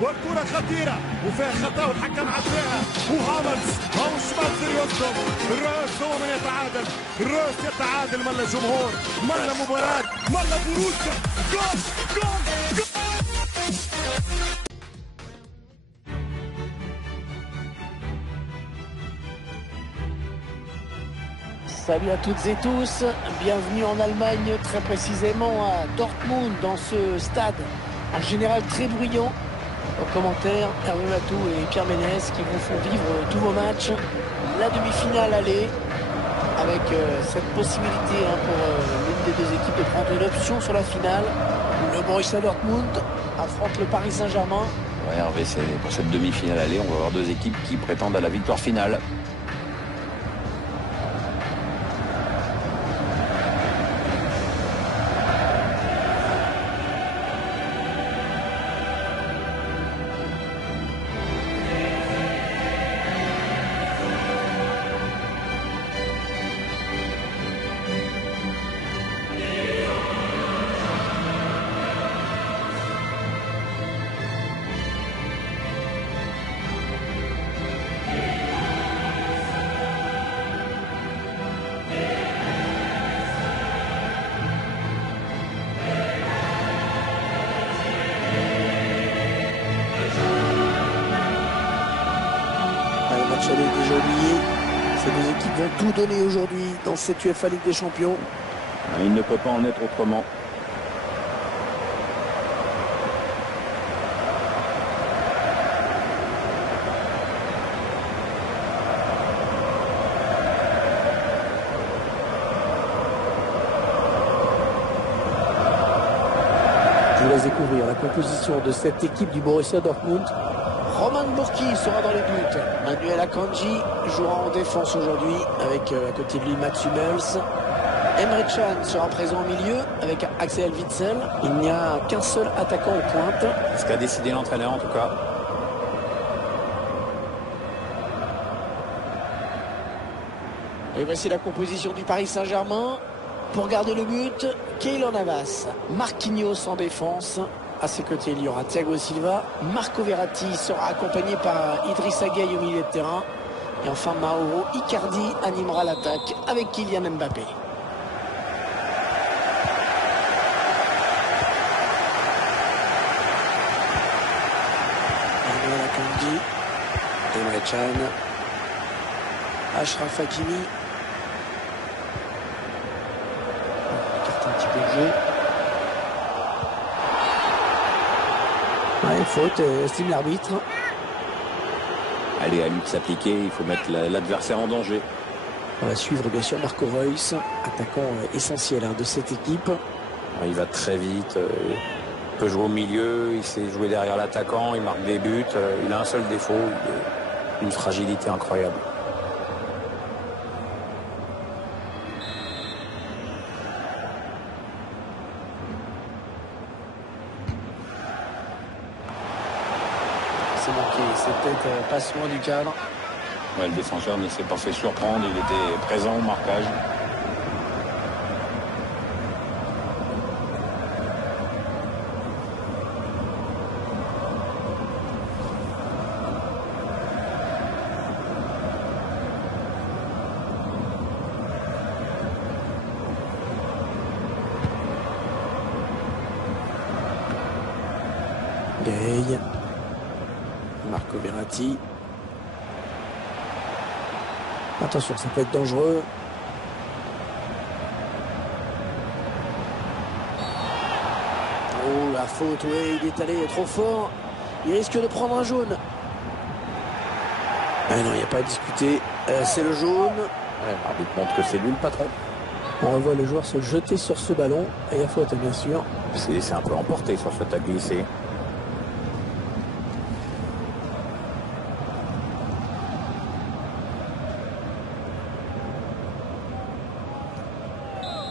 والكرة خطيرة وفيها خطأ والحكم عداها وهامرز هو الشمال يصدم الراس هو من يتعادل الراس يتعادل ملا جمهور ملا مباراة ملا بروسيا جول جول جول. Salut à toutes et tous, bienvenue en Allemagne, très précisément à Dortmund, dans ce stade en général très bruyant. Aux commentaires, Hervé Matou et Pierre Ménès qui vous font vivre tous vos matchs. La demi-finale aller avec cette possibilité pour l'une des deux équipes de prendre une option sur la finale. Le Borussia Dortmund affronte le Paris Saint-Germain. Ouais, Hervé, pour cette demi-finale aller, on va avoir deux équipes qui prétendent à la victoire finale. Match aller déjà oublié. Ces deux équipes vont tout donner aujourd'hui dans cette UEFA Ligue des Champions. Il ne peut pas en être autrement. Je vous laisse découvrir la composition de cette équipe du Borussia Dortmund. Roman Bürki sera dans les buts. Manuel Akanji jouera en défense aujourd'hui avec à côté de lui Mats Hummels. Emre Can sera présent au milieu avec Axel Witsel. Il n'y a qu'un seul attaquant aux pointes. Ce qu'a décidé l'entraîneur en tout cas. Et voici la composition du Paris Saint-Germain. Pour garder le but, Keylor Navas, Marquinhos en défense. À ses côtés, il y aura Thiago Silva. Marco Verratti sera accompagné par Idrissa Gueye au milieu de terrain. Et enfin, Mauro Icardi animera l'attaque avec Kylian Mbappé. Manuel Akanji, Emre Can, Achraf Hakimi. On écarte un petit peu le jeu. Ouais, faute, estime l'arbitre. Allez, à lui de s'appliquer, il faut mettre l'adversaire en danger. On va suivre bien sûr Marco Reus, attaquant essentiel de cette équipe. Il va très vite, il peut jouer au milieu, il sait jouer derrière l'attaquant, il marque des buts. Il a un seul défaut, une fragilité incroyable. C'est manqué, c'est peut-être passe loin du cadre. Ouais, le défenseur ne s'est pas fait surprendre, il était présent au marquage. Gueye. Marco Verratti. Attention, ça peut être dangereux. Oh, la faute, oui, il est allé trop fort. Il risque de prendre un jaune. Ah non, il n'y a pas à discuter. C'est le jaune. Ouais, l'arbitre montre que c'est lui le patron. On revoit le joueur se jeter sur ce ballon. Et il y a faute, bien sûr. C'est un peu emporté sur ce tac glissé.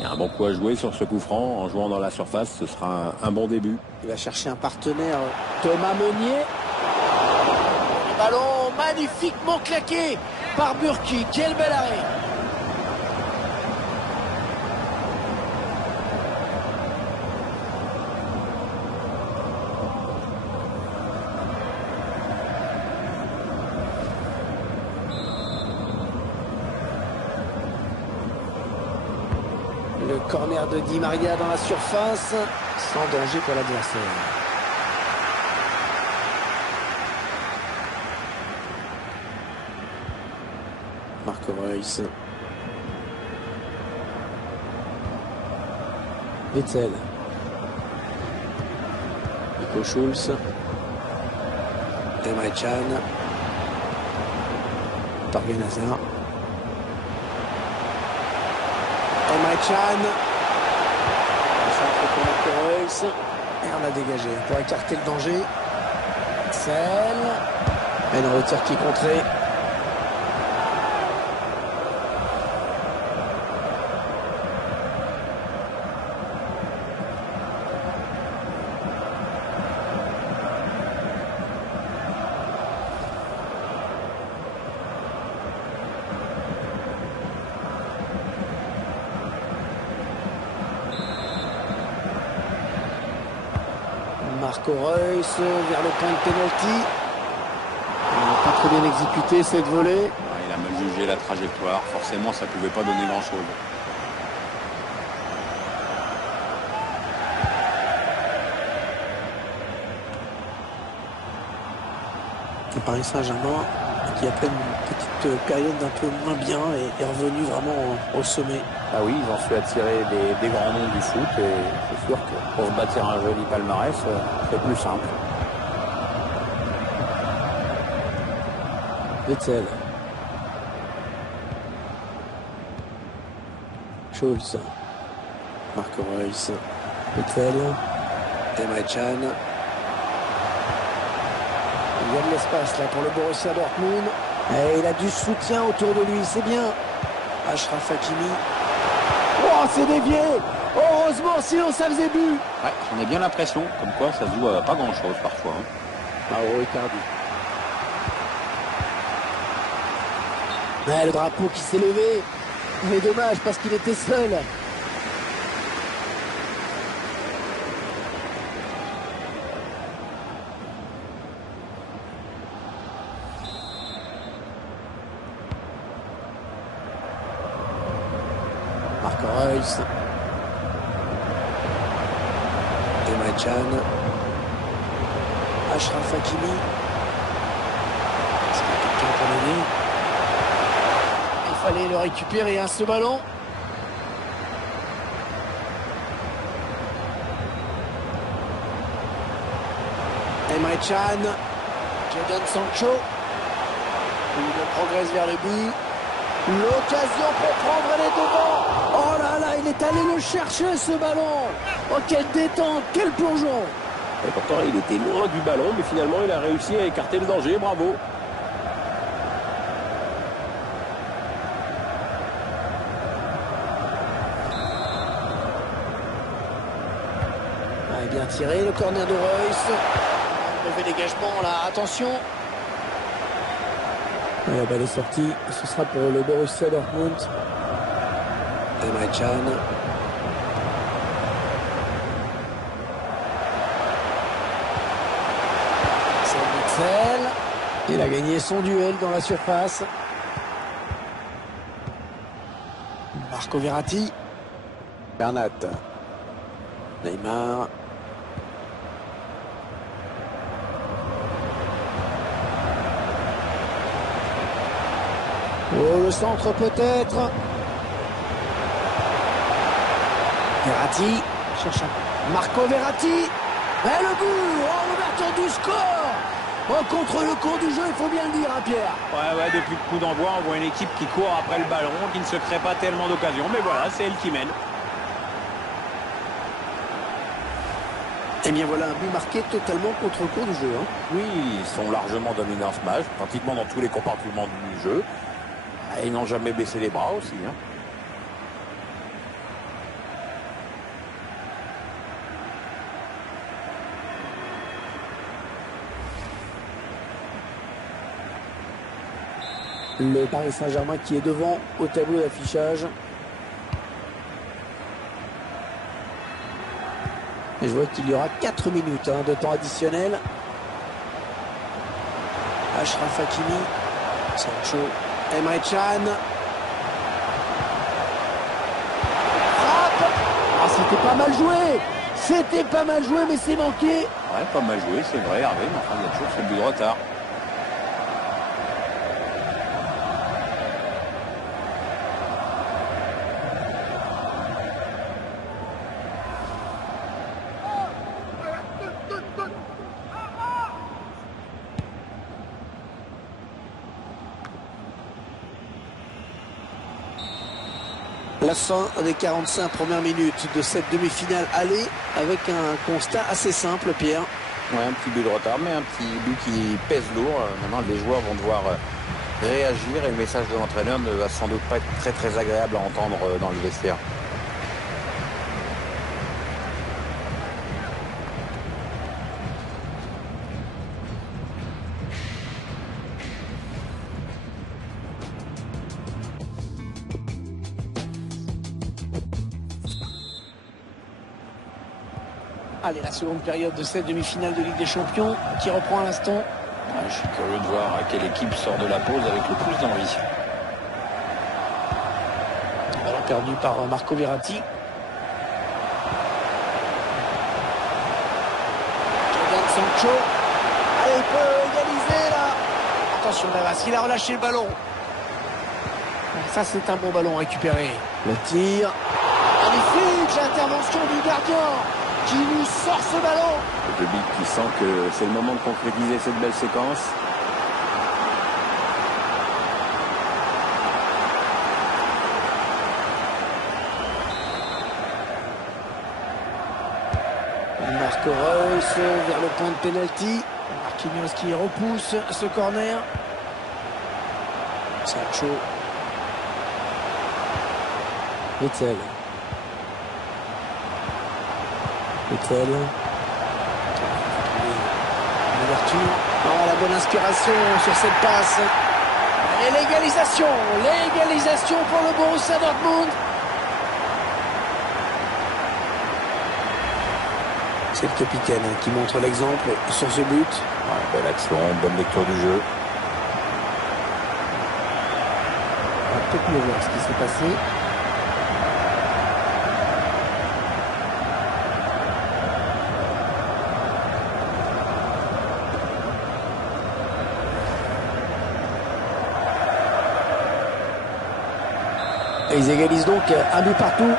Il y a un bon coup à jouer sur ce coup franc. En jouant dans la surface, ce sera un bon début. Il va chercher un partenaire, Thomas Meunier. Le ballon magnifiquement claqué par Bürki. Quel bel arrêt. Le corner de Di Maria dans la surface, sans danger pour l'adversaire. Marco Reus. Witzel. Nico Schulz. Emre Can. Torgan Hazard. Emre Can. Le centre pour Marco Reus. Et on a dégagé pour écarter le danger. Celle. Et dans le tir qui est contré. Marco Reus vers le point de pénalty. Pas très bien exécuté cette volée. Il a mal jugé la trajectoire. Forcément, ça ne pouvait pas donner grand-chose. Le Paris Saint-Germain, qui après une petite période un peu moins bien, est revenu vraiment au sommet. Ah oui, ils ont su attirer des grands noms du foot et c'est sûr que pour se bâtir un joli palmarès, c'est plus simple. Witzel. Schulz. Marco Reus. Witzel. Emre Can. Il y a de l'espace là pour le Borussia Dortmund. Et il a du soutien autour de lui, c'est bien. Achraf Hakimi. Oh, c'est dévié. Heureusement, sinon ça faisait but. Ouais, j'en ai bien l'impression, comme quoi ça se joue à pas grand-chose parfois. Mauro Icardi. Ouais, le drapeau qui s'est levé. Mais dommage parce qu'il était seul. Marco Reus. Emre Can. Achraf Hakimi. Est-ce qu'il y a quelqu'un pour l'aider? Il fallait le récupérer, ce ballon. Emre Can. Jadon Sancho. Il progresse vers le but. L'occasion pour prendre les devants. Oh là là, il est allé le chercher ce ballon. Oh, quelle détente, quel plongeon. Et pourtant, il était loin du ballon, mais finalement, il a réussi à écarter le danger. Bravo. Ah, bien tiré, le corner de Reus. Mauvais dégagement là, attention. La balle est sortie, ce sera pour le Borussia Dortmund. Emre Can. C'est Witzel. Il a gagné son duel dans la surface. Marco Verratti. Bernat. Neymar. Oh, le centre peut-être. Verratti. Cherche un... Marco Verratti. Et le but. Oh, l'ouverture du score. Oh, contre le cours du jeu, il faut bien le dire, Pierre. Ouais, depuis le coup d'envoi, on voit une équipe qui court après le ballon, qui ne se crée pas tellement d'occasions, mais voilà, c'est elle qui mène. Et bien voilà un but marqué totalement contre le cours du jeu. Oui, ils sont largement dominants ce match, pratiquement dans tous les compartiments du jeu. Et ils n'ont jamais baissé les bras aussi. Le Paris Saint-Germain qui est devant au tableau d'affichage. Et je vois qu'il y aura 4 minutes de temps additionnel. Achraf Hakimi. Sancho. Emre Can. Frappe. c'était pas mal joué. C'était pas mal joué, mais c'est manqué. Ouais, pas mal joué, c'est vrai, Hervé, mais enfin, il y a toujours ce but de retard. La fin des 45 premières minutes de cette demi-finale aller avec un constat assez simple, Pierre. Ouais, un petit but de retard, mais un petit but qui pèse lourd. Maintenant, les joueurs vont devoir réagir et le message de l'entraîneur ne va sans doute pas être très très agréable à entendre dans le vestiaire. Allez, la seconde période de cette demi-finale de Ligue des Champions qui reprend à l'instant. Ouais, je suis curieux de voir quelle équipe sort de la pause avec le plus d'envie. Ballon perdu par Marco Verratti. Jadon Sancho. Allez, il peut égaliser là. Attention Navas, il a relâché le ballon. Ça, c'est un bon ballon récupéré. Le tir. Magnifique, l'intervention du gardien qui nous sort ce ballon. Le public qui sent que c'est le moment de concrétiser cette belle séquence. Marco Reus vers le point de pénalty. Marquinhos qui repousse ce corner. Sancho. Vittel. Vittel. L'ouverture. Oh, la bonne inspiration sur cette passe. Et l'égalisation. L'égalisation pour le Borussia Dortmund. C'est le capitaine qui montre l'exemple sur ce but. Ouais, belle action, bonne lecture du jeu. On va peut-être mieux voir ce qui s'est passé. Et ils égalisent donc un but partout.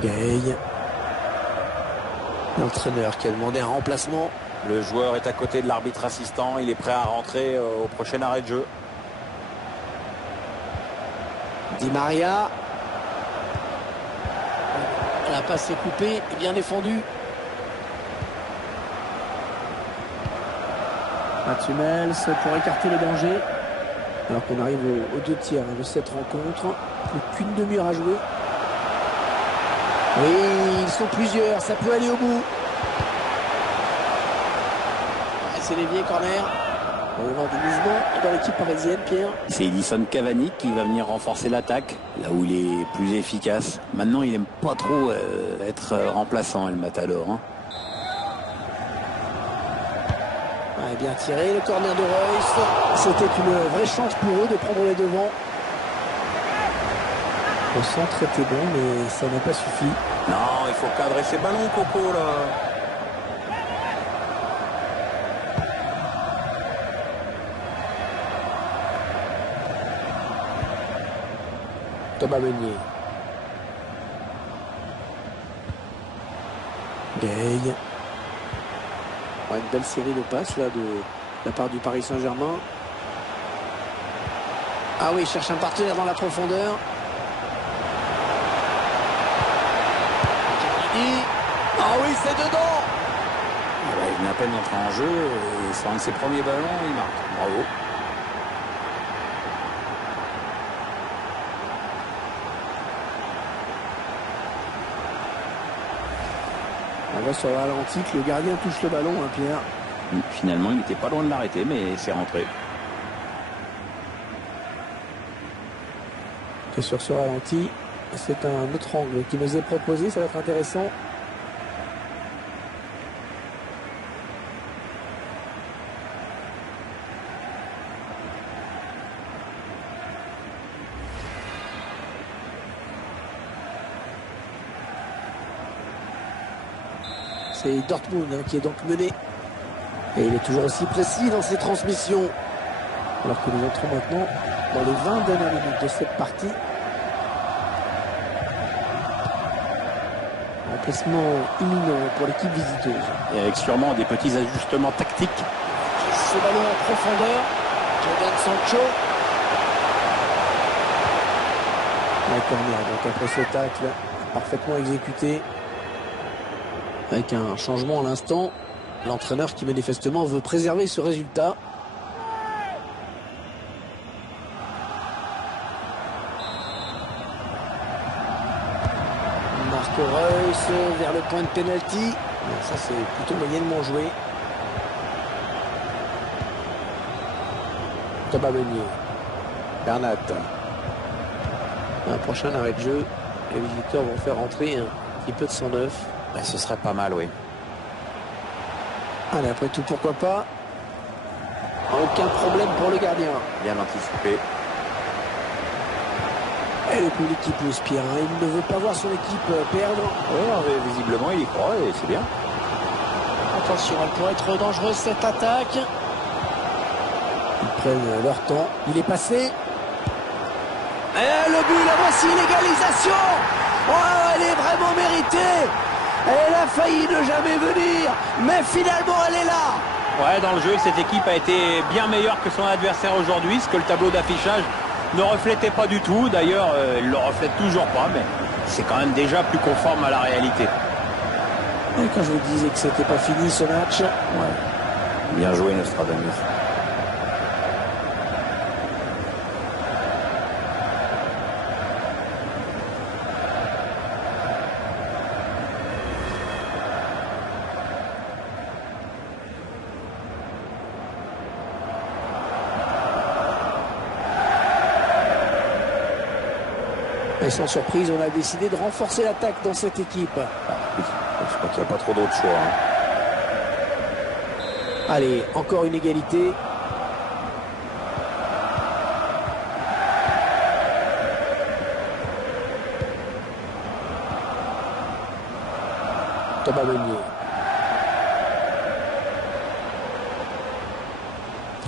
Gay. L'entraîneur qui a demandé un remplacement. Le joueur est à côté de l'arbitre assistant, il est prêt à rentrer au prochain arrêt de jeu. Di Maria. La passe est coupée et bien défendue. Mats Hummels pour écarter le danger. Alors qu'on arrive aux deux tiers de cette rencontre. Plus qu'une demi-heure à jouer. Oui, ils sont plusieurs, ça peut aller au bout. C'est l'évier corner. On va voir du mouvement dans l'équipe parisienne, Pierre. C'est Edison Cavani qui va venir renforcer l'attaque, là où il est plus efficace. Maintenant, il aime pas trop être remplaçant, El Matador. Hein. Ouais, bien tiré, le corner de Reus. C'était une vraie chance pour eux de prendre les devants. Le centre était bon, mais ça n'a pas suffi. Non, il faut cadrer ses ballons, Coco, là. Thomas Meunier. Gay. Ouais, une belle série de passes là de la part du Paris Saint-Germain. Ah oui, il cherche un partenaire dans la profondeur. Ah oui, c'est dedans. Il vient à peine d'entrer en jeu et sur un de ses premiers ballons, il marque. Bravo. On voit sur le ralenti que le gardien touche le ballon, hein, Pierre. Finalement, il n'était pas loin de l'arrêter, mais c'est rentré. Et sur ce ralenti, c'est un autre angle qui nous est proposé, ça va être intéressant. C'est Dortmund qui est donc mené. Et il est toujours aussi précis dans ses transmissions. Alors que nous entrons maintenant dans les 20 dernières minutes de cette partie. Remplacement imminent pour l'équipe visiteuse. Et avec sûrement des petits ajustements tactiques. Ce ballon en profondeur. Jadon Sancho. Un corner donc après ce tacle parfaitement exécuté. Avec un changement à l'instant. L'entraîneur qui manifestement veut préserver ce résultat. Marco Reus vers le point de pénalty. Ça c'est plutôt moyennement joué. Thomas Meunier. Bernat. Un prochain arrêt de jeu. Les visiteurs vont faire entrer un petit peu de 109. Ben, ce serait pas mal, oui. Allez, après tout, pourquoi pas. Aucun problème pour le gardien. Bien anticipé. Et le public qui pousse Pierre. Il ne veut pas voir son équipe perdre. Oui, visiblement, il y croit et c'est bien. Attention, elle pourrait être dangereuse cette attaque. Ils prennent leur temps. Il est passé. Et le but, la voici, l'égalisation. Oh, elle est vraiment méritée. Elle a failli ne jamais venir, mais finalement elle est là. Ouais, dans le jeu, cette équipe a été bien meilleure que son adversaire aujourd'hui, ce que le tableau d'affichage ne reflétait pas du tout. D'ailleurs, il ne le reflète toujours pas, mais c'est quand même déjà plus conforme à la réalité. Et quand je vous disais que c'était pas fini ce match. Ouais. Bien joué, Nostradamus. Et sans surprise, on a décidé de renforcer l'attaque dans cette équipe. Je crois qu'il n'y a pas trop d'autres choix. Allez, encore une égalité. Thomas Meunier.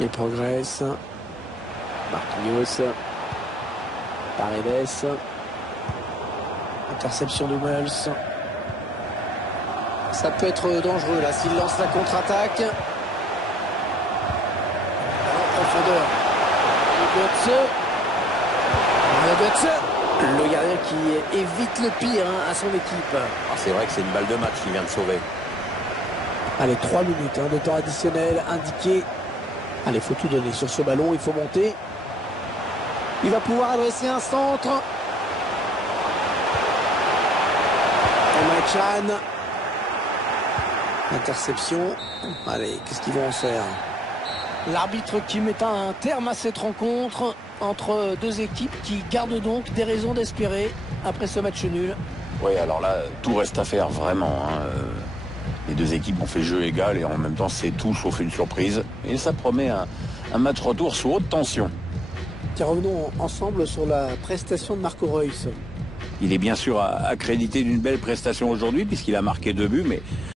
Il progresse. Marquinhos. Paredes. Interception de Hummels. Ça peut être dangereux là s'il lance la contre-attaque. En profondeur. Götze. Le gardien qui évite le pire à son équipe. Ah, c'est vrai que c'est une balle de match qui vient de sauver. Allez, 3 minutes de temps additionnel indiqué. Allez, il faut tout donner sur ce ballon, il faut monter. Il va pouvoir adresser un centre. Chan. Interception. Allez, qu'est-ce qu'ils vont en faire? L'arbitre qui met un terme à cette rencontre entre deux équipes qui gardent donc des raisons d'espérer après ce match nul. Oui, alors là, tout reste à faire, vraiment. Les deux équipes ont fait jeu égal et en même temps, c'est tout sauf une surprise. Et ça promet un match retour sous haute tension. Tiens, revenons ensemble sur la prestation de Marco Reus. Il est bien sûr accrédité d'une belle prestation aujourd'hui puisqu'il a marqué 2 buts, mais